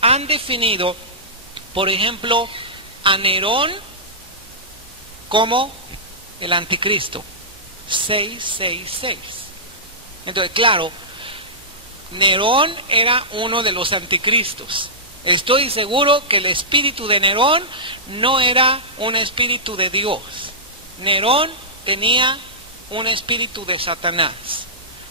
han definido, por ejemplo, a Nerón como el anticristo. 666. Entonces, claro, Nerón era uno de los anticristos. Estoy seguro que el espíritu de Nerón no era un espíritu de Dios. Nerón tenía un espíritu de Satanás.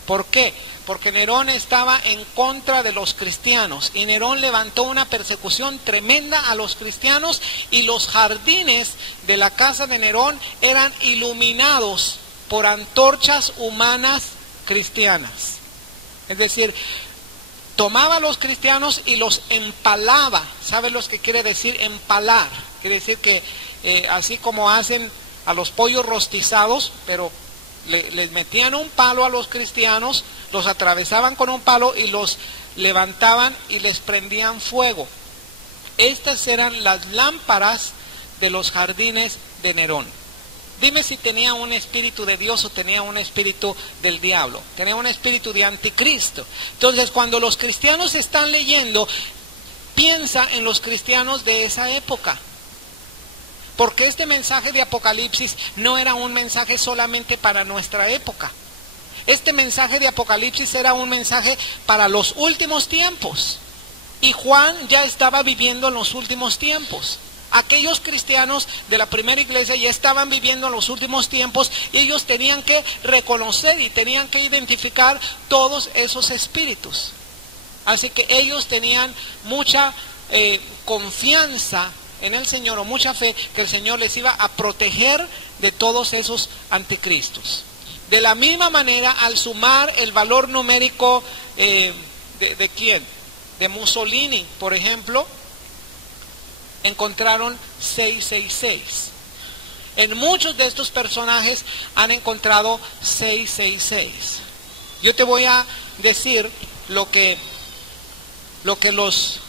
¿Por qué? Porque Nerón estaba en contra de los cristianos y Nerón levantó una persecución tremenda a los cristianos, y los jardines de la casa de Nerón eran iluminados por antorchas humanas cristianas. Es decir, tomaba a los cristianos y los empalaba. ¿Saben lo que quiere decir empalar? Quiere decir que así como hacen a los pollos rostizados, pero les metían un palo a los cristianos, los atravesaban con un palo y los levantaban y les prendían fuego. Estas eran las lámparas de los jardines de Nerón. Dime si tenía un espíritu de Dios o tenía un espíritu del diablo. Tenía un espíritu de anticristo. Entonces, cuando los cristianos están leyendo, piensa en los cristianos de esa época. Porque este mensaje de Apocalipsis no era un mensaje solamente para nuestra época. Este mensaje de Apocalipsis era un mensaje para los últimos tiempos. Y Juan ya estaba viviendo en los últimos tiempos. Aquellos cristianos de la primera iglesia ya estaban viviendo en los últimos tiempos, y ellos tenían que reconocer y tenían que identificar todos esos espíritus. Así que ellos tenían mucha confianza en el Señor, o mucha fe, que el Señor les iba a proteger de todos esos anticristos. De la misma manera, al sumar el valor numérico ¿de quién? De Mussolini, por ejemplo, encontraron 666. En muchos de estos personajes han encontrado 666. Yo te voy a decir lo que los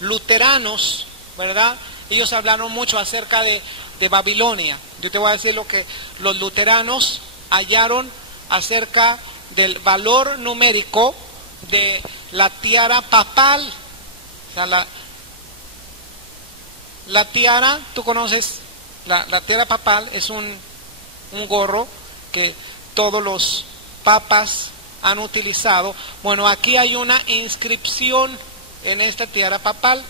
luteranos, ¿verdad? Ellos hablaron mucho acerca de Babilonia. Yo te voy a decir lo que los luteranos hallaron acerca del valor numérico de la tiara papal. O sea, la tiara, tú conoces, la tiara papal es un gorro que todos los papas han utilizado. Bueno, aquí hay una inscripción en esta tiara papal,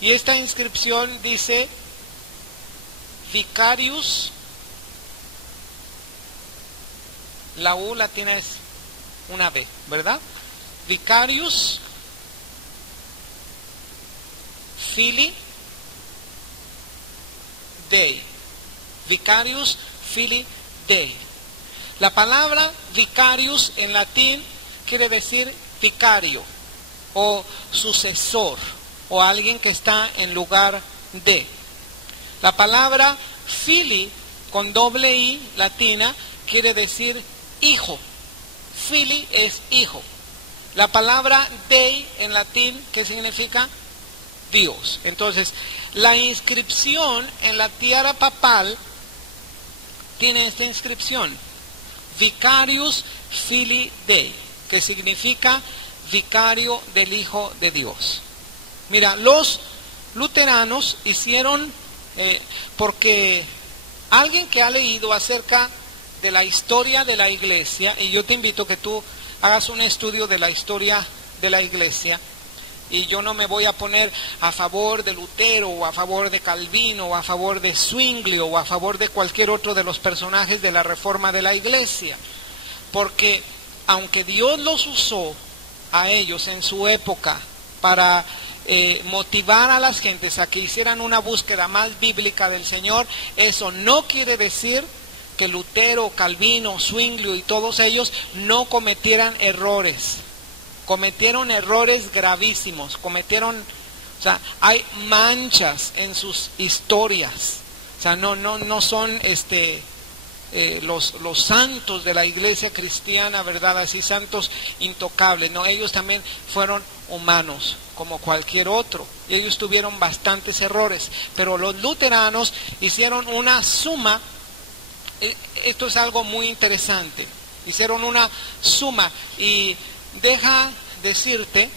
y esta inscripción dice Vicarius. La U latina es una B, ¿verdad? Vicarius Filii Dei. Vicarius Filii Dei. La palabra vicarius en latín quiere decir vicario, o sucesor, o alguien que está en lugar de. La palabra fili con doble i latina quiere decir hijo. Fili es hijo. La palabra dei en latín, ¿qué significa? Dios. Entonces, la inscripción en la tiara papal tiene esta inscripción: Vicarius Filii Dei, que significa vicario del Hijo de Dios. Mira, los luteranos hicieron, porque alguien que ha leído acerca de la historia de la iglesia, y yo te invito a que tú hagas un estudio de la historia de la iglesia, y yo no me voy a poner a favor de Lutero, o a favor de Calvino, o a favor de Zwingli, o a favor de cualquier otro de los personajes de la reforma de la iglesia, porque aunque Dios los usó a ellos en su época para motivar a las gentes a que hicieran una búsqueda más bíblica del Señor, eso no quiere decir que Lutero, Calvino, Zwingli y todos ellos no cometieran errores. Cometieron errores gravísimos, o sea, hay manchas en sus historias. O sea, no son los santos de la iglesia cristiana, ¿verdad? Así, santos intocables. No, ellos también fueron humanos como cualquier otro, y ellos tuvieron bastantes errores, pero los luteranos hicieron una suma. Esto es algo muy interesante. Hicieron una suma, y deja decirte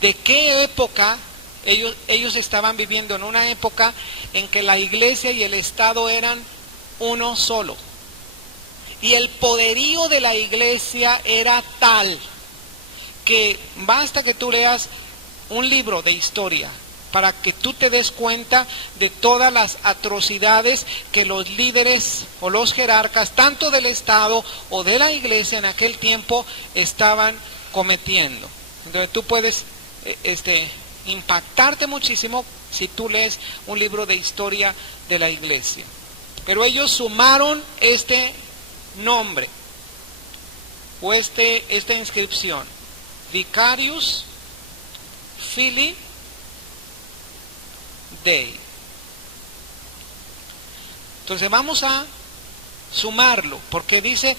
de qué época ellos estaban viviendo, en una época en que la iglesia y el Estado eran uno solo. Y el poderío de la iglesia era tal que basta que tú leas un libro de historia para que tú te des cuenta de todas las atrocidades que los líderes o los jerarcas, tanto del Estado o de la iglesia en aquel tiempo, estaban cometiendo. Entonces tú puedes impactarte muchísimo si tú lees un libro de historia de la iglesia. Pero ellos sumaron este nombre o esta inscripción: Vicarius Filii Dei. Entonces vamos a sumarlo, porque dice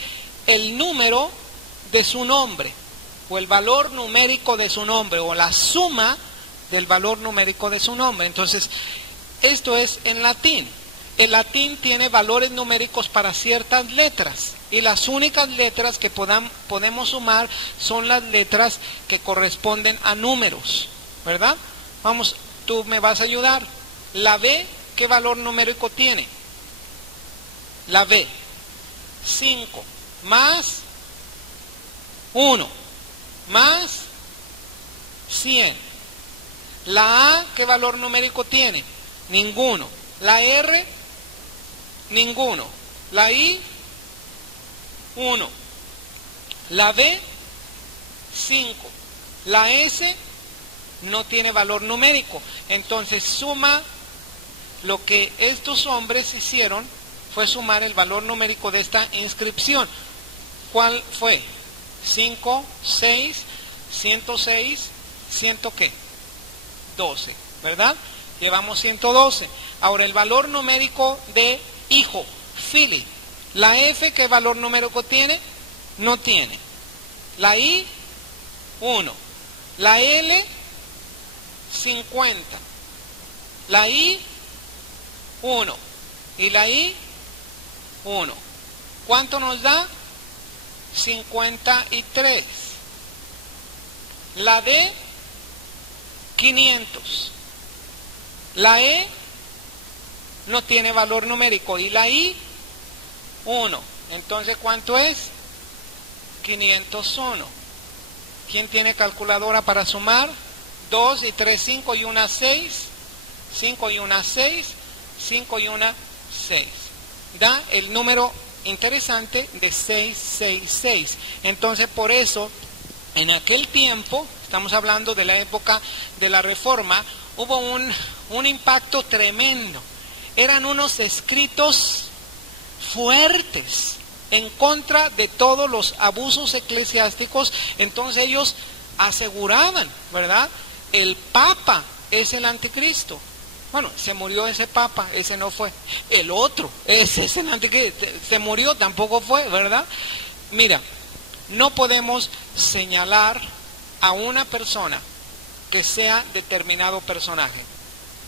el número de su nombre, o el valor numérico de su nombre, o la suma del valor numérico de su nombre. Entonces, esto es en latín. El latín tiene valores numéricos para ciertas letras, y las únicas letras que podemos sumar son las letras que corresponden a números, ¿verdad? Vamos, tú me vas a ayudar. La B, ¿qué valor numérico tiene? La B, 5 más 1 más 100. La A, ¿qué valor numérico tiene? Ninguno. La R, ninguno. La I, 1. La B, 5. La S no tiene valor numérico. Entonces suma lo que estos hombres hicieron fue sumar el valor numérico de esta inscripción. ¿Cuál fue? 5, 6, 106, 100 ¿qué? 12, ¿verdad? Llevamos 112. Ahora el valor numérico de hijo, Fili. La F, ¿qué valor numérico tiene? No tiene. La I, 1. La L, 50. La I, 1. Y la I, 1. ¿Cuánto nos da? 53. La D, 500. La E no tiene valor numérico. Y la I, 1. Entonces, ¿cuánto es? 501. ¿Quién tiene calculadora para sumar? 2 y 3, 5 y 1, 6. 5 y 1, 6. 5 y 1, 6. Da el número interesante de 666. Entonces, por eso, en aquel tiempo, estamos hablando de la época de la Reforma, hubo un impacto tremendo. Eran unos escritos fuertes en contra de todos los abusos eclesiásticos. Entonces ellos aseguraban, ¿verdad? El Papa es el anticristo. Bueno, se murió ese Papa, ese no fue. El otro, ese es el anticristo, se murió, tampoco fue, ¿verdad? Mira, no podemos señalar a una persona que sea determinado personaje.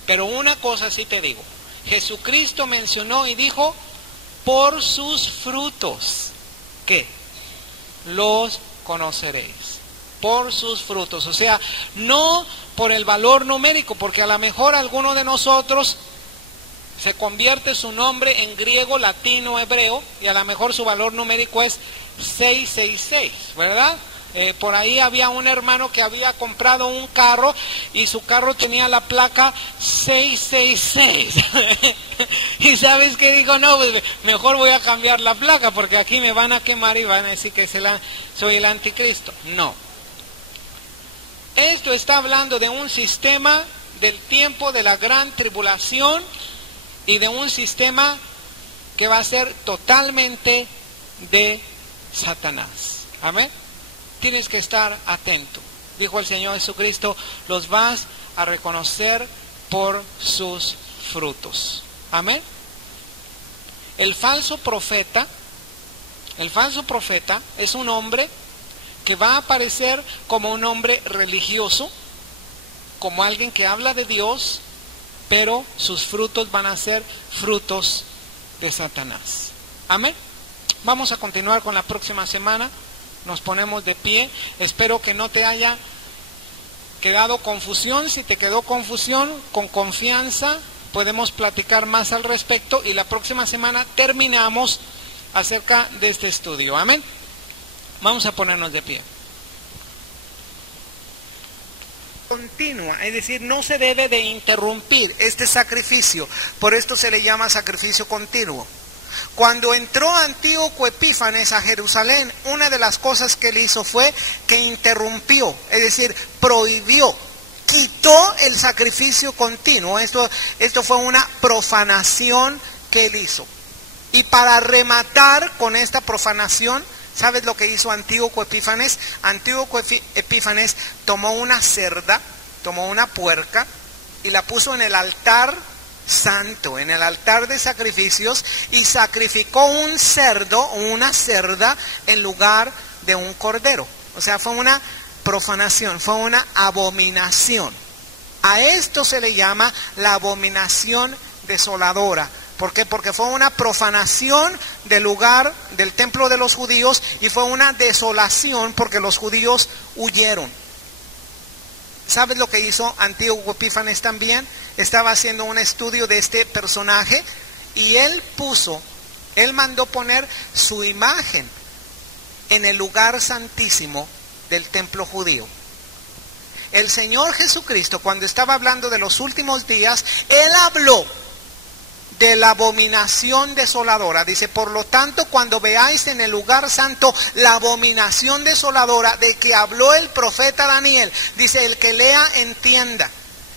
Pero una cosa sí te digo, Jesucristo mencionó y dijo: por sus frutos, ¿qué? Los conoceréis. Por sus frutos, o sea, no por el valor numérico, porque a lo mejor alguno de nosotros se convierte su nombre en griego, latino, hebreo, y a lo mejor su valor numérico es 666, ¿verdad? Por ahí había un hermano que había comprado un carro y su carro tenía la placa 666. Y ¿sabes qué dijo? No, pues mejor voy a cambiar la placa porque aquí me van a quemar y van a decir que soy el anticristo. No. Esto está hablando de un sistema del tiempo de la gran tribulación y de un sistema que va a ser totalmente de Satanás. Amén. Tienes que estar atento. Dijo el Señor Jesucristo: los vas a reconocer por sus frutos. Amén. El falso profeta es un hombre que va a aparecer como un hombre religioso, como alguien que habla de Dios, pero sus frutos van a ser frutos de Satanás. Amén. Vamos a continuar con la próxima semana. Nos ponemos de pie. Espero que no te haya quedado confusión. Si te quedó confusión, con confianza podemos platicar más al respecto y la próxima semana terminamos acerca de este estudio. Amén. Vamos a ponernos de pie. Continua, es decir, no se debe de interrumpir este sacrificio, por esto se le llama sacrificio continuo. Cuando entró Antíoco Epífanes a Jerusalén, una de las cosas que él hizo fue que interrumpió, es decir, prohibió, quitó el sacrificio continuo. Esto fue una profanación que él hizo. Y para rematar con esta profanación, ¿sabes lo que hizo Antíoco Epífanes? Antíoco Epífanes tomó una cerda, tomó una puerca y la puso en el altar santo, en el altar de sacrificios, y sacrificó un cerdo o una cerda en lugar de un cordero. O sea, fue una profanación, fue una abominación. A esto se le llama la abominación desoladora. ¿Por qué? Porque fue una profanación del lugar del templo de los judíos y fue una desolación porque los judíos huyeron. ¿Sabes lo que hizo Antíoco Epífanes también? Estaba haciendo un estudio de este personaje y él mandó poner su imagen en el lugar santísimo del templo judío. El Señor Jesucristo, cuando estaba hablando de los últimos días, Él habló de la abominación desoladora. Dice, por lo tanto, cuando veáis en el lugar santo la abominación desoladora de que habló el profeta Daniel, dice, el que lea entienda.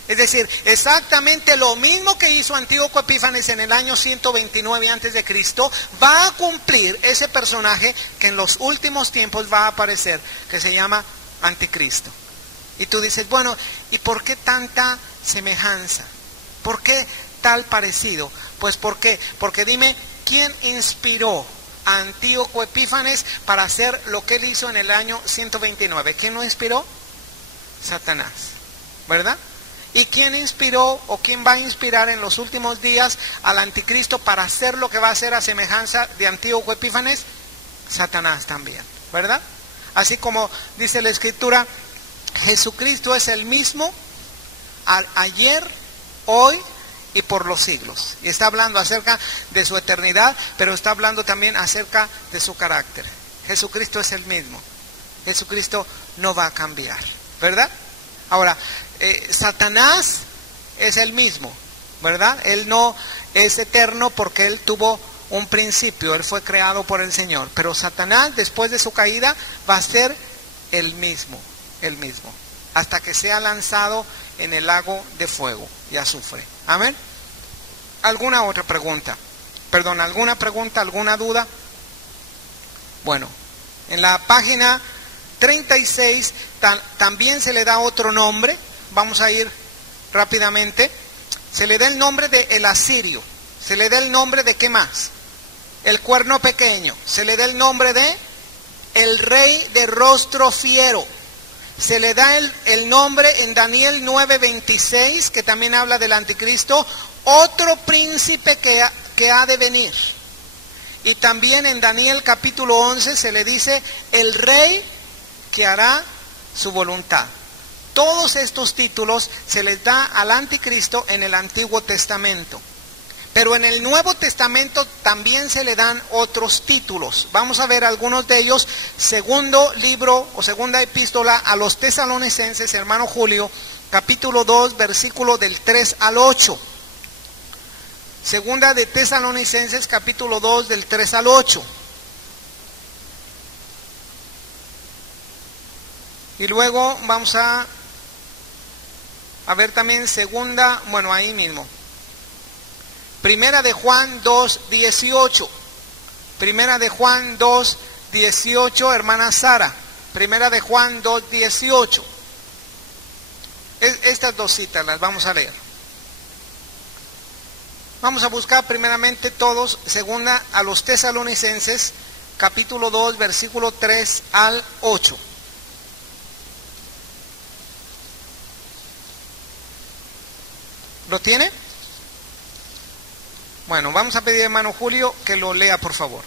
Es decir, exactamente lo mismo que hizo Antíoco Epífanes en el año 129 antes de Cristo, va a cumplir ese personaje que en los últimos tiempos va a aparecer, que se llama Anticristo. Y tú dices, bueno, ¿y por qué tanta semejanza? ¿Por qué tal parecido? Pues ¿por qué? Porque dime, ¿quién inspiró a Antíoco Epífanes para hacer lo que él hizo en el año 129? ¿Quién lo inspiró? Satanás, ¿verdad? ¿Y quién inspiró o quién va a inspirar en los últimos días al anticristo para hacer lo que va a hacer a semejanza de Antíoco Epífanes? Satanás también, ¿verdad? Así como dice la Escritura, Jesucristo es el mismo ayer, hoy y por los siglos. Y está hablando acerca de su eternidad, pero está hablando también acerca de su carácter. Jesucristo es el mismo. Jesucristo no va a cambiar, ¿verdad? Ahora, Satanás es el mismo, ¿verdad? Él no es eterno porque él tuvo un principio, él fue creado por el Señor. Pero Satanás, después de su caída, va a ser el mismo, hasta que sea lanzado en el lago de fuego y azufre. Amén. ¿Alguna otra pregunta? Perdón, ¿alguna pregunta, alguna duda? Bueno, en la página 36 también se le da otro nombre. Vamos a ir rápidamente. Se le da el nombre de el asirio. Se le da el nombre de ¿qué más? El cuerno pequeño. Se le da el nombre de el rey de rostro fiero. Se le da el nombre en Daniel 9:26, que también habla del anticristo, otro príncipe que ha de venir. Y también en Daniel capítulo 11 se le dice el rey que hará su voluntad. Todos estos títulos se les da al anticristo en el Antiguo Testamento. Pero en el Nuevo Testamento también se le dan otros títulos. Vamos a ver algunos de ellos. Segundo libro o segunda epístola a los tesalonicenses, hermano Julio, capítulo 2, versículo del 3 al 8. Segunda de Tesalonicenses, capítulo 2, del 3 al 8. Y luego vamos a ver también segunda, bueno, ahí mismo. Primera de Juan 2:18. Primera de Juan 2:18, hermana Sara. Primera de Juan 2:18. Estas dos citas las vamos a leer. Vamos a buscar primeramente todos, segunda a los tesalonicenses, capítulo 2, versículo 3 al 8. ¿Lo tiene? Bueno, vamos a pedir a hermano Julio que lo lea, por favor.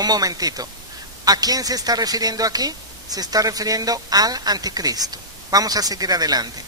un momentito. ¿A quién se está refiriendo aquí? Se está refiriendo al anticristo. Vamos a seguir adelante.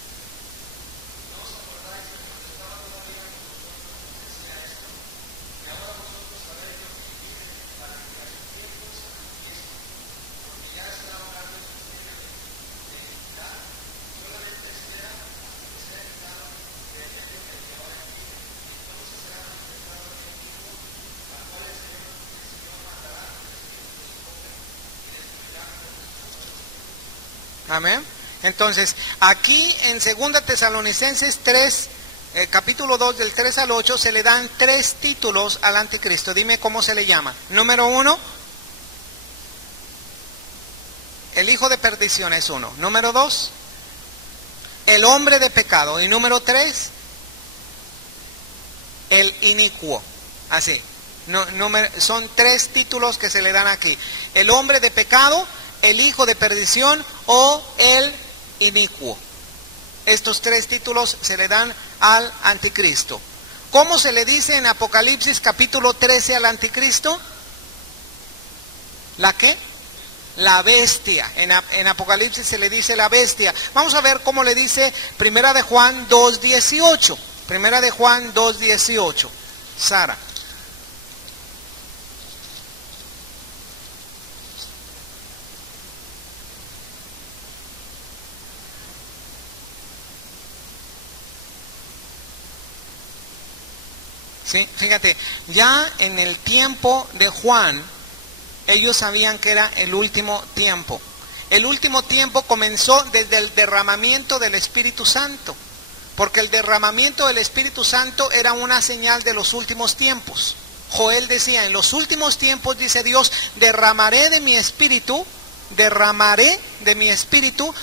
Amén. Entonces, aquí en 2 Tesalonicenses 3, capítulo 2, del 3 al 8, se le dan 3 títulos al anticristo. Dime cómo se le llama. Número 1, el hijo de perdición es uno. Número 2, el hombre de pecado. Y número 3, el inicuo. Así. Son 3 títulos que se le dan aquí. El hombre de pecado, el hijo de perdición o el inicuo. Estos 3 títulos se le dan al anticristo. ¿Cómo se le dice en Apocalipsis capítulo 13 al anticristo? ¿La qué? La bestia. En Apocalipsis se le dice la bestia. Vamos a ver cómo le dice Primera de Juan 2:18. Primera de Juan 2:18. Sara. ¿Sí? Fíjate, ya en el tiempo de Juan, ellos sabían que era el último tiempo. El último tiempo comenzó desde el derramamiento del Espíritu Santo, porque el derramamiento del Espíritu Santo era una señal de los últimos tiempos. Joel decía, en los últimos tiempos, dice Dios, derramaré de mi espíritu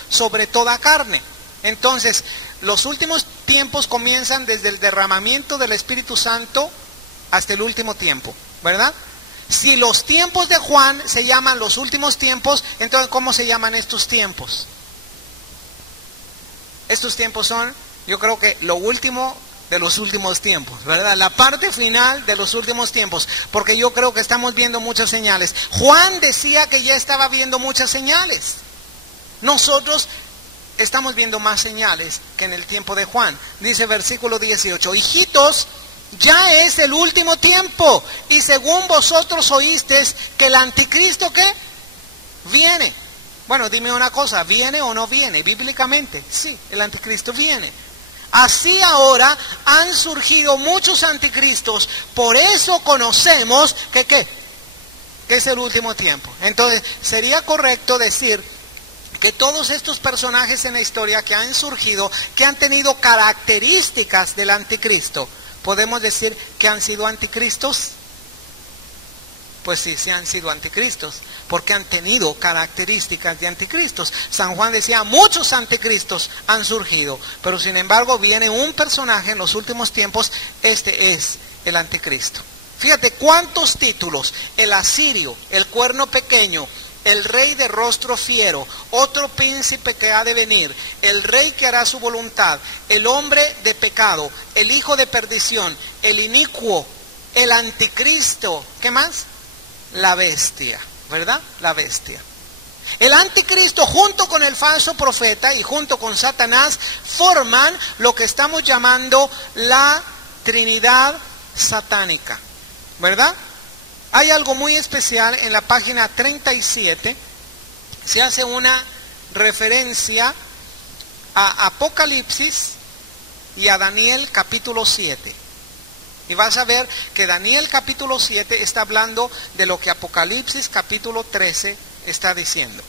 sobre toda carne. Entonces, los últimos tiempos comienzan desde el derramamiento del Espíritu Santo hasta el último tiempo, ¿verdad? Si los tiempos de Juan se llaman los últimos tiempos, entonces ¿cómo se llaman estos tiempos? Estos tiempos son, yo creo que lo último de los últimos tiempos, ¿verdad? La parte final de los últimos tiempos, porque yo creo que estamos viendo muchas señales. Juan decía que ya estaba viendo muchas señales. Nosotros estamos viendo más señales que en el tiempo de Juan. Dice versículo 18, hijitos, ya es el último tiempo, y según vosotros oísteis que el anticristo, ¿qué? Viene. Bueno, dime una cosa, ¿viene o no viene? Bíblicamente, sí, el anticristo viene. Así ahora han surgido muchos anticristos, por eso conocemos que, ¿qué? Que es el último tiempo. Entonces, sería correcto decir que todos estos personajes en la historia que han surgido, que han tenido características del anticristo, ¿podemos decir que han sido anticristos? Pues sí, sí han sido anticristos, porque han tenido características de anticristos. San Juan decía, muchos anticristos han surgido, pero sin embargo viene un personaje en los últimos tiempos, este es el anticristo. Fíjate cuántos títulos: el asirio, el cuerno pequeño, el rey de rostro fiero, otro príncipe que ha de venir, el rey que hará su voluntad, el hombre de pecado, el hijo de perdición, el inicuo, el anticristo, ¿qué más? La bestia, ¿verdad? La bestia. El anticristo junto con el falso profeta y junto con Satanás forman lo que estamos llamando la Trinidad satánica, ¿verdad? Hay algo muy especial en la página 37, se hace una referencia a Apocalipsis y a Daniel capítulo 7. Y vas a ver que Daniel capítulo 7 está hablando de lo que Apocalipsis capítulo 13 está diciendo.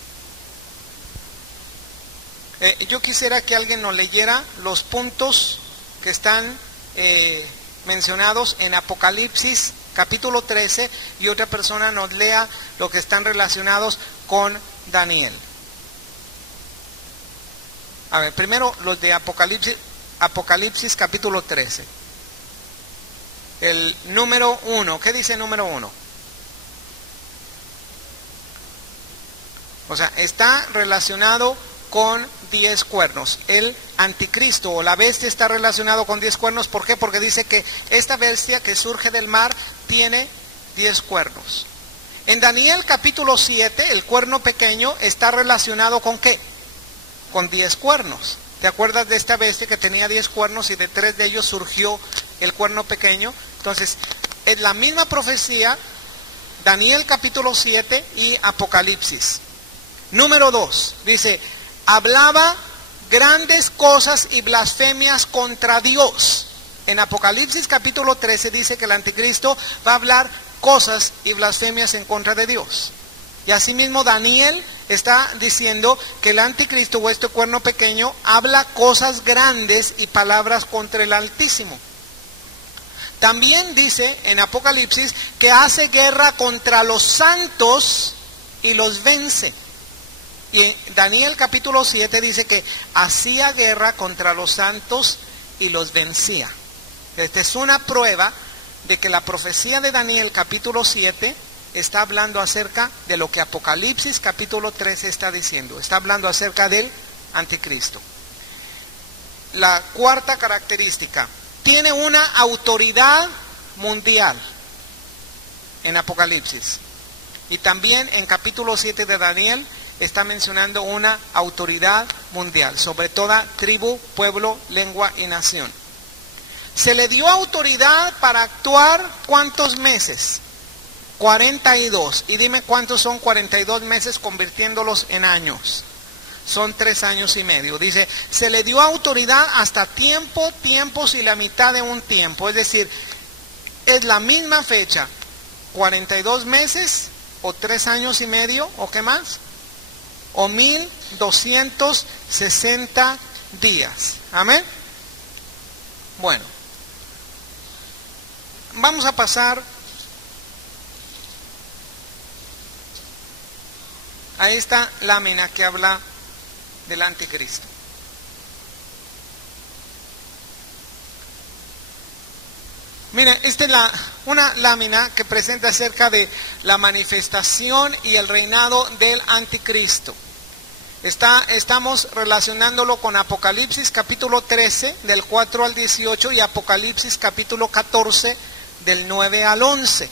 Yo quisiera que alguien nos leyera los puntos que están mencionados en Apocalipsis capítulo 13 y otra persona nos lea lo que están relacionados con Daniel. A ver, primero los de Apocalipsis capítulo 13. El número 1, ¿qué dice el número 1? O sea, está relacionado con 10 cuernos. El anticristo o la bestia está relacionado con 10 cuernos. ¿Por qué? Porque dice que esta bestia que surge del mar tiene 10 cuernos. En Daniel capítulo 7, el cuerno pequeño está relacionado con ¿qué? Con 10 cuernos. ¿Te acuerdas de esta bestia que tenía 10 cuernos y de 3 de ellos surgió el cuerno pequeño? Entonces, es la misma profecía, Daniel capítulo 7 y Apocalipsis. Número 2, dice, hablaba grandes cosas y blasfemias contra Dios. En Apocalipsis capítulo 13 dice que el anticristo va a hablar cosas y blasfemias en contra de Dios. Y asimismo Daniel está diciendo que el anticristo o este cuerno pequeño habla cosas grandes y palabras contra el Altísimo. También dice en Apocalipsis que hace guerra contra los santos y los vence. Y en Daniel capítulo 7 dice que hacía guerra contra los santos y los vencía. Esta es una prueba de que la profecía de Daniel capítulo 7 está hablando acerca de lo que Apocalipsis capítulo 13 está diciendo. Está hablando acerca del anticristo. La cuarta característica, tiene una autoridad mundial en Apocalipsis. Y también en capítulo 7 de Daniel está mencionando una autoridad mundial sobre toda tribu, pueblo, lengua y nación. Se le dio autoridad para actuar ¿cuántos meses? 42. Y dime cuántos son 42 meses convirtiéndolos en años. Son 3 años y medio. Dice, se le dio autoridad hasta tiempo, tiempos y la mitad de un tiempo. Es decir, es la misma fecha. 42 meses o 3 años y medio o qué más. O 1260 días. Amén. Bueno. Vamos a pasar a esta lámina que habla del anticristo. Miren, esta es una lámina que presenta acerca de la manifestación y el reinado del anticristo. Estamos relacionándolo con Apocalipsis capítulo 13, del 4 al 18, y Apocalipsis capítulo 14, del 9 al 11.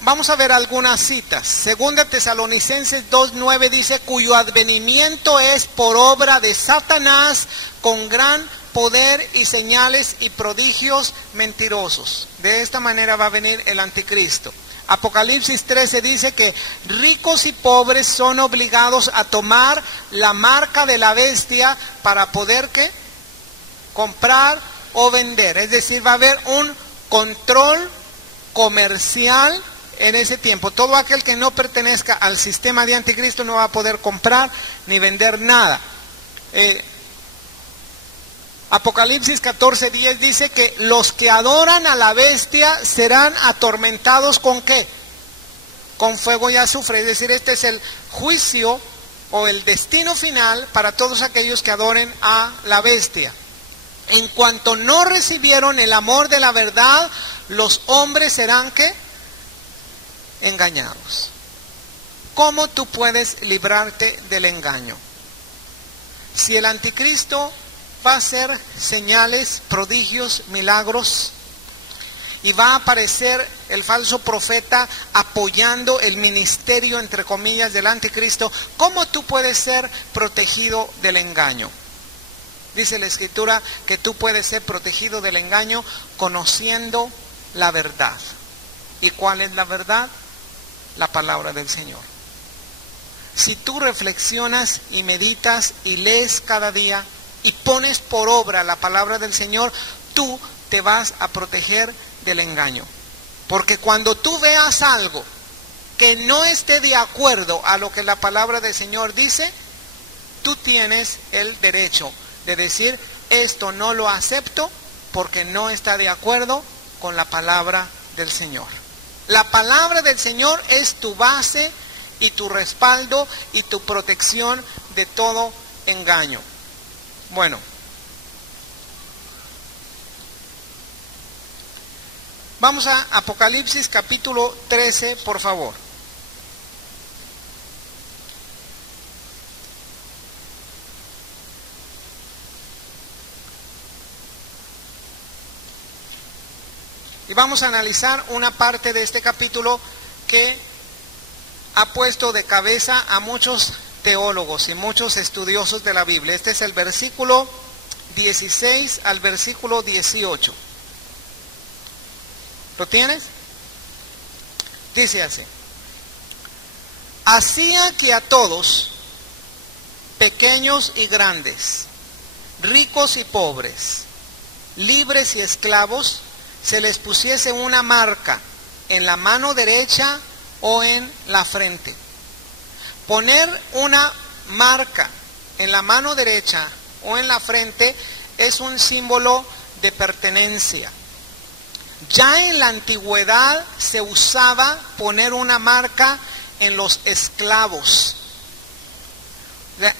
Vamos a ver algunas citas. Segunda Tesalonicenses 2:9 dice, cuyo advenimiento es por obra de Satanás con gran poder y señales y prodigios mentirosos. De esta manera va a venir el anticristo. Apocalipsis 13 dice que ricos y pobres son obligados a tomar la marca de la bestia para poder ¿qué? Comprar o vender. Es decir, va a haber un control comercial en ese tiempo. Todo aquel que no pertenezca al sistema de anticristo no va a poder comprar ni vender nada. Apocalipsis 14:10 dice que los que adoran a la bestia serán atormentados ¿con qué? Con fuego y azufre. Es decir, este es el juicio o el destino final para todos aquellos que adoren a la bestia. En cuanto no recibieron el amor de la verdad, los hombres serán ¿qué? Engañados. ¿Cómo tú puedes librarte del engaño? Si el anticristo va a hacer señales, prodigios, milagros, y va a aparecer el falso profeta apoyando el ministerio, entre comillas, del anticristo, ¿cómo tú puedes ser protegido del engaño? Dice la Escritura que tú puedes ser protegido del engaño conociendo la verdad. ¿Y cuál es la verdad? La palabra del Señor. Si tú reflexionas y meditas y lees cada día y pones por obra la palabra del Señor, tú te vas a proteger del engaño. Porque cuando tú veas algo que no esté de acuerdo a lo que la palabra del Señor dice, tú tienes el derecho de decir, esto no lo acepto porque no está de acuerdo con la palabra del Señor. La palabra del Señor es tu base y tu respaldo y tu protección de todo engaño. Bueno, vamos a Apocalipsis capítulo 13, por favor. Y vamos a analizar una parte de este capítulo que ha puesto de cabeza a muchos teólogos y muchos estudiosos de la Biblia. Este es el versículo 16 al versículo 18. ¿Lo tienes? Dice así: hacía que a todos, pequeños y grandes, ricos y pobres, libres y esclavos, se les pusiese una marca en la mano derecha o en la frente. Poner una marca en la mano derecha o en la frente es un símbolo de pertenencia. Ya en la antigüedad se usaba poner una marca en los esclavos.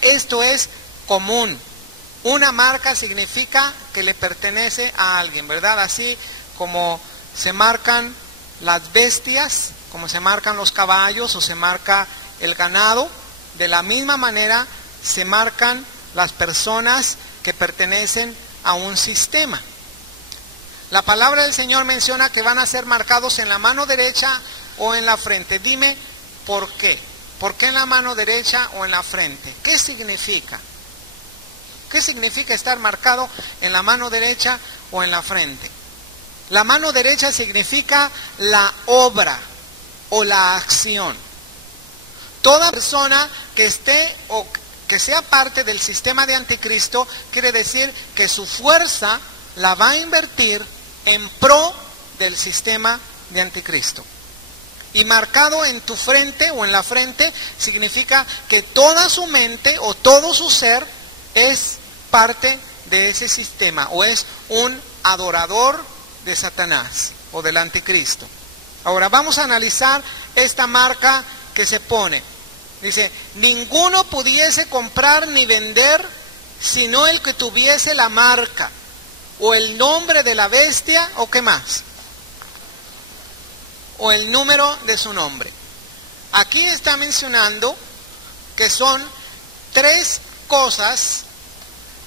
Esto es común. Una marca significa que le pertenece a alguien, ¿verdad? Así como se marcan las bestias, como se marcan los caballos o se marca el ganado, de la misma manera se marcan las personas que pertenecen a un sistema. La palabra del Señor menciona que van a ser marcados en la mano derecha o en la frente. Dime por qué. ¿Por qué en la mano derecha o en la frente? ¿Qué significa? ¿Qué significa estar marcado en la mano derecha o en la frente? La mano derecha significa la obra o la acción. Toda persona que esté o que sea parte del sistema de Anticristo quiere decir que su fuerza la va a invertir en pro del sistema de Anticristo. Y marcado en tu frente o en la frente significa que toda su mente o todo su ser es parte de ese sistema o es un adorador de Satanás o del Anticristo. Ahora vamos a analizar esta marca que se pone. Dice: ninguno pudiese comprar ni vender sino el que tuviese la marca o el nombre de la bestia, o qué más, o el número de su nombre. Aquí está mencionando que son tres cosas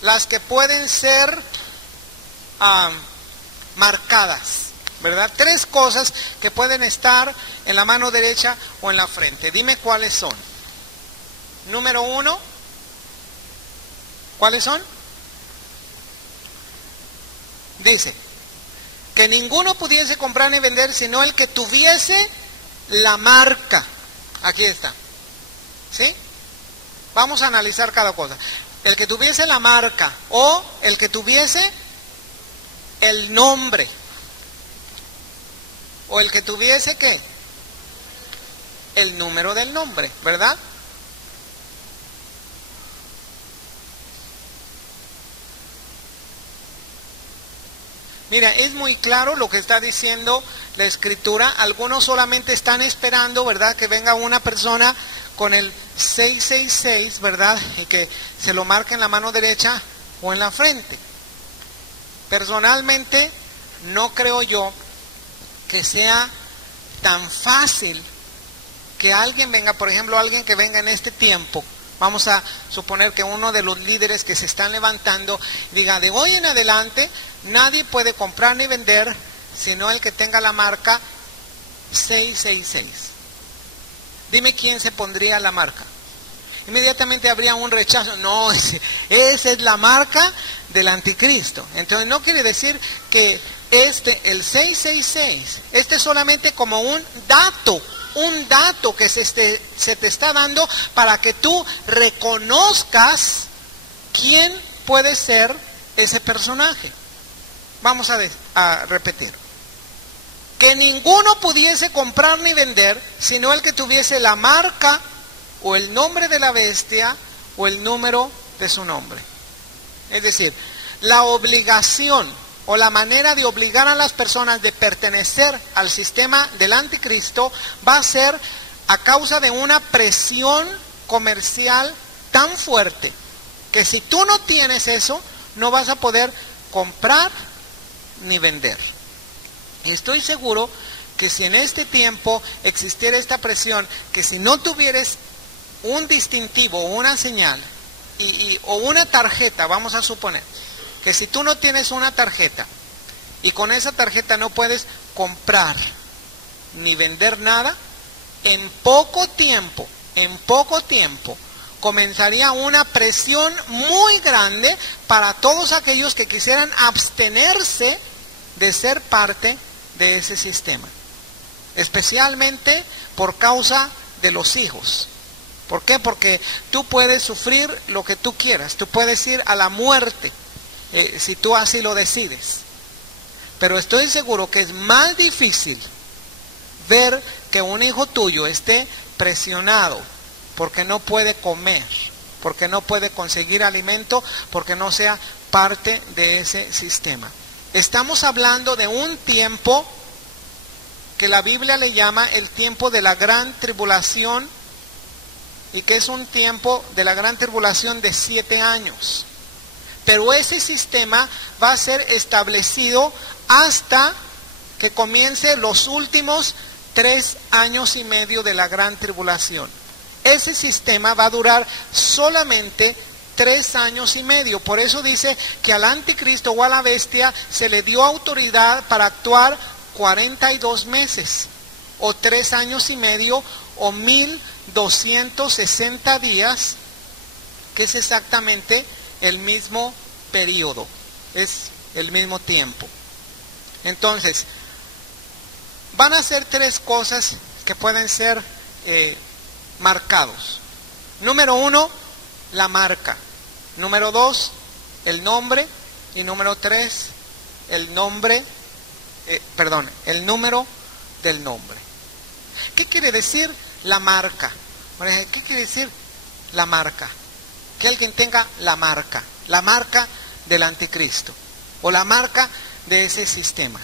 las que pueden ser marcadas, ¿verdad? Tres cosas que pueden estar en la mano derecha o en la frente. Dime cuáles son. Número uno, ¿cuáles son? Dice que ninguno pudiese comprar ni vender sino el que tuviese la marca. Aquí está. ¿Sí? Vamos a analizar cada cosa. El que tuviese la marca o el que tuviese el nombre o el que tuviese ¿qué? El número del nombre, ¿verdad? Mira, es muy claro lo que está diciendo la Escritura. Algunos solamente están esperando, ¿verdad?, que venga una persona con el 666, ¿verdad?, y que se lo marque en la mano derecha o en la frente. Personalmente, no creo yo que sea tan fácil que alguien venga, por ejemplo, alguien que venga en este tiempo. Vamos a suponer que uno de los líderes que se están levantando diga: de hoy en adelante nadie puede comprar ni vender sino el que tenga la marca 666. Dime quién se pondría la marca. Inmediatamente habría un rechazo. No, esa es la marca del Anticristo. Entonces no quiere decir que el 666, es solamente como un dato que se te está dando para que tú reconozcas quién puede ser ese personaje. Vamos a repetir. Que ninguno pudiese comprar ni vender sino el que tuviese la marca o el nombre de la bestia o el número de su nombre. Es decir, la obligación o la manera de obligar a las personas de pertenecer al sistema del Anticristo va a ser a causa de una presión comercial tan fuerte que si tú no tienes eso, no vas a poder comprar ni vender. Y estoy seguro que si en este tiempo existiera esta presión, que si no tuvieras un distintivo o una señal o una tarjeta, vamos a suponer, que si tú no tienes una tarjeta y con esa tarjeta no puedes comprar ni vender nada, en poco tiempo, comenzaría una presión muy grande para todos aquellos que quisieran abstenerse de ser parte de ese sistema, especialmente por causa de los hijos. ¿Por qué? Porque tú puedes sufrir lo que tú quieras, tú puedes ir a la muerte si tú así lo decides, pero estoy seguro que es más difícil ver que un hijo tuyo esté presionado porque no puede comer, porque no puede conseguir alimento, porque no sea parte de ese sistema. Estamos hablando de un tiempo que la Biblia le llama el tiempo de la gran tribulación, y que es un tiempo de la gran tribulación de 7 años. Pero ese sistema va a ser establecido hasta que comience los últimos 3 años y medio de la gran tribulación. Ese sistema va a durar solamente 3 años y medio. Por eso dice que al anticristo o a la bestia se le dio autoridad para actuar 42 meses, o 3 años y medio, o 1260 días, que es exactamente el mismo periodo, es el mismo tiempo. Entonces, van a ser 3 cosas que pueden ser marcados. Número 1, la marca. Número 2, el nombre. Y número 3, el nombre, el número del nombre. ¿Qué quiere decir la marca? ¿Qué quiere decir la marca? Que alguien tenga la marca del anticristo, o la marca de ese sistema.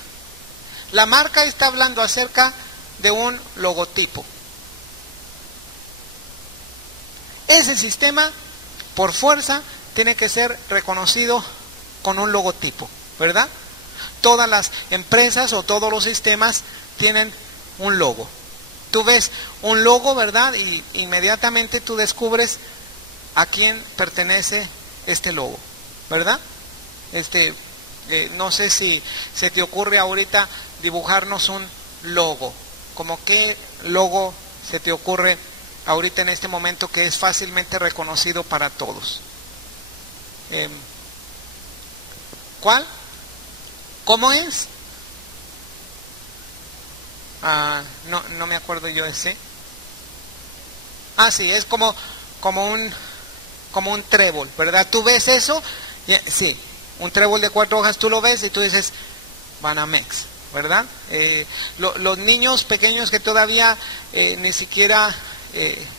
La marca está hablando acerca de un logotipo. Ese sistema, por fuerza, tiene que ser reconocido con un logotipo, ¿verdad? Todas las empresas o todos los sistemas tienen un logo. Tú ves un logo, ¿verdad? Y inmediatamente tú descubres a quién pertenece este logo, ¿verdad? No sé si se te ocurre ahorita dibujarnos un logo. ¿Cómo qué logo se te ocurre ahorita en este momento que es fácilmente reconocido para todos? ¿Cuál? ¿Cómo es? No me acuerdo yo ese. Sí, es como un trébol, ¿verdad? ¿Tú ves eso? Sí, un trébol de 4 hojas, tú lo ves y tú dices Banamex, ¿verdad? Los niños pequeños que todavía ni siquiera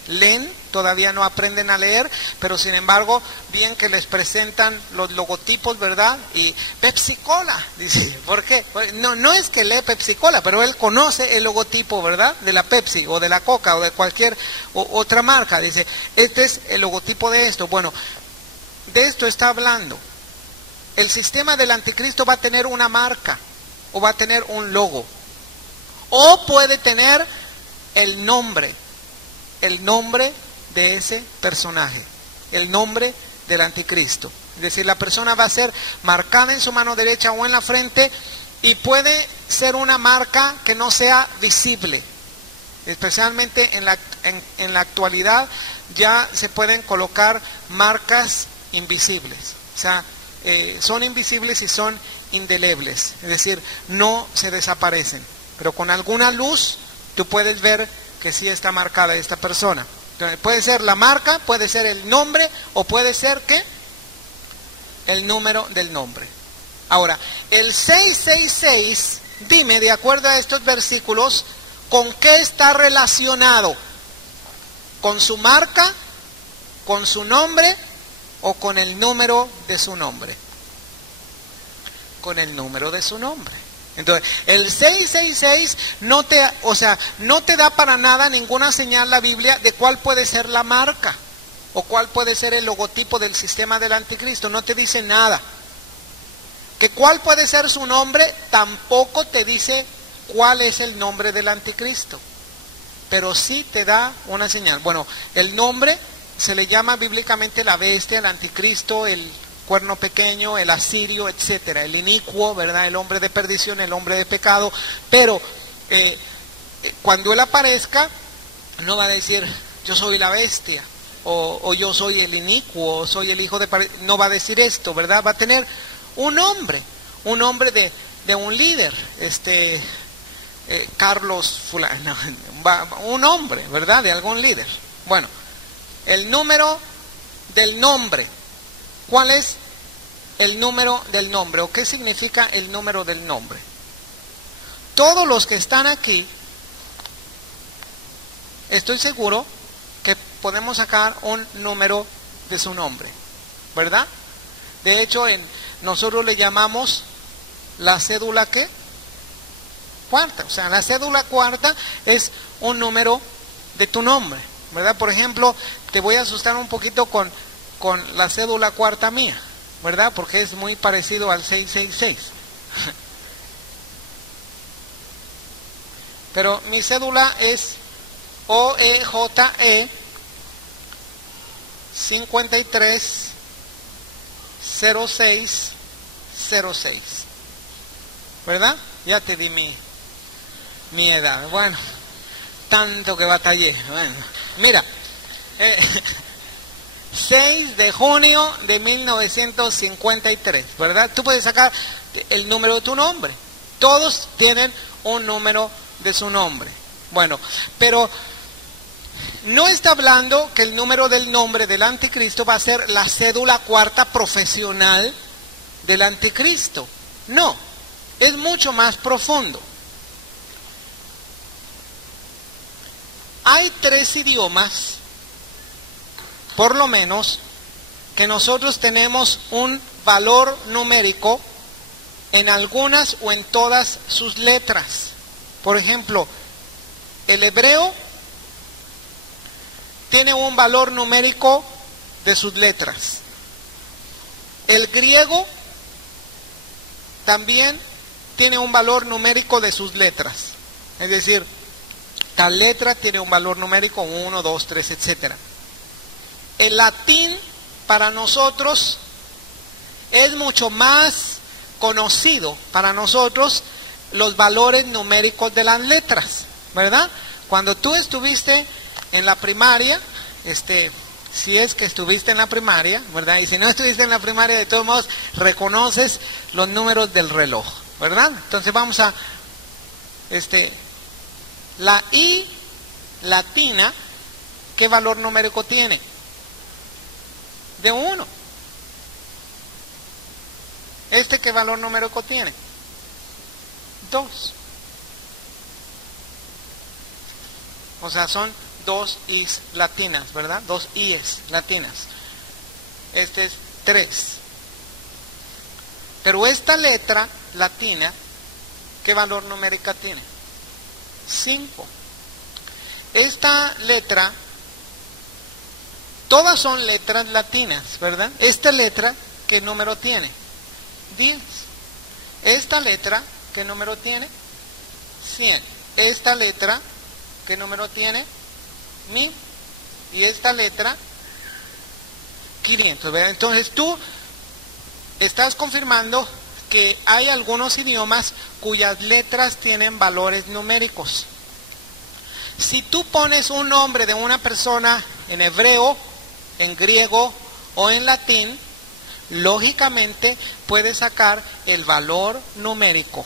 leen, todavía no aprenden a leer, pero sin embargo, bien que les presentan los logotipos, ¿verdad? Y Pepsi Cola, dice, ¿por qué? No es que lee Pepsi Cola, pero él conoce el logotipo, ¿verdad? De la Pepsi, o de la Coca, o de cualquier otra marca, dice, este es el logotipo de esto. Bueno, de esto está hablando. El sistema del anticristo va a tener una marca, o va a tener un logo, o puede tener el nombre de ese personaje, el nombre del anticristo. Es decir, la persona va a ser marcada en su mano derecha o en la frente, y puede ser una marca que no sea visible. Especialmente en la actualidad ya se pueden colocar marcas invisibles. O sea, son invisibles y son indelebles. Es decir, no se desaparecen. Pero con alguna luz tú puedes ver que sí está marcada esta persona. Entonces, puede ser la marca, puede ser el nombre, o puede ser ¿qué? El número del nombre. Ahora, el 666, dime, de acuerdo a estos versículos, ¿con qué está relacionado? ¿Con su marca, con su nombre, o con el número de su nombre? Con el número de su nombre. Entonces, el 666 no te da para nada ninguna señal la Biblia de cuál puede ser la marca o cuál puede ser el logotipo del sistema del anticristo. No te dice nada. Que cuál puede ser su nombre, tampoco te dice cuál es el nombre del anticristo. Pero sí te da una señal. Bueno, el nombre se le llama bíblicamente la bestia, el anticristo, el cuerno pequeño, el asirio, etcétera, el inicuo, ¿verdad? El hombre de perdición, el hombre de pecado. Pero cuando él aparezca, no va a decir yo soy la bestia, o yo soy el inicuo, o soy el hijo de... No va a decir esto, ¿verdad? Va a tener un nombre de un líder, Carlos fulano, un nombre, ¿verdad? De algún líder. Bueno, el número del nombre. ¿Cuál es el número del nombre? ¿O qué significa el número del nombre? Todos los que están aquí, estoy seguro que podemos sacar un número de su nombre, ¿verdad? De hecho, nosotros le llamamos la cédula ¿qué? Cuarta. O sea, la cédula cuarta es un número de tu nombre, ¿verdad? Por ejemplo, te voy a asustar un poquito con la cédula cuarta mía, ¿verdad? Porque es muy parecido al 666. Pero mi cédula es OEJE 530606, ¿verdad? Ya te di mi edad. Bueno, tanto que batallé. Bueno, mira, 6 de junio de 1953, ¿verdad? Tú puedes sacar el número de tu nombre. Todos tienen un número de su nombre. Bueno, pero no está hablando que el número del nombre del anticristo va a ser la cédula cuarta profesional del anticristo. No, es mucho más profundo. Hay 3 idiomas, por lo menos, que nosotros tenemos un valor numérico en algunas o en todas sus letras. Por ejemplo, el hebreo tiene un valor numérico de sus letras. El griego también tiene un valor numérico de sus letras. Es decir, tal letra tiene un valor numérico 1, 2, 3, etc. El latín para nosotros es mucho más conocido para nosotros los valores numéricos de las letras, ¿verdad? Cuando tú estuviste en la primaria, si es que estuviste en la primaria, ¿verdad? Y si no estuviste en la primaria, de todos modos, reconoces los números del reloj, ¿verdad? Entonces vamos a, la I latina, ¿qué valor numérico tiene? De 1. ¿Qué valor numérico tiene? 2. O sea, son 2 I's latinas, ¿verdad? 2 I's latinas. Este es 3. Pero esta letra latina, ¿qué valor numérico tiene? 5. Esta letra, todas son letras latinas, ¿verdad? Esta letra, ¿qué número tiene? 10. Esta letra, ¿qué número tiene? 100. Esta letra, ¿qué número tiene? 1000. Y esta letra, 500, ¿verdad? Entonces tú estás confirmando que hay algunos idiomas cuyas letras tienen valores numéricos. Si tú pones un nombre de una persona en hebreo, en griego o en latín, lógicamente puedes sacar el valor numérico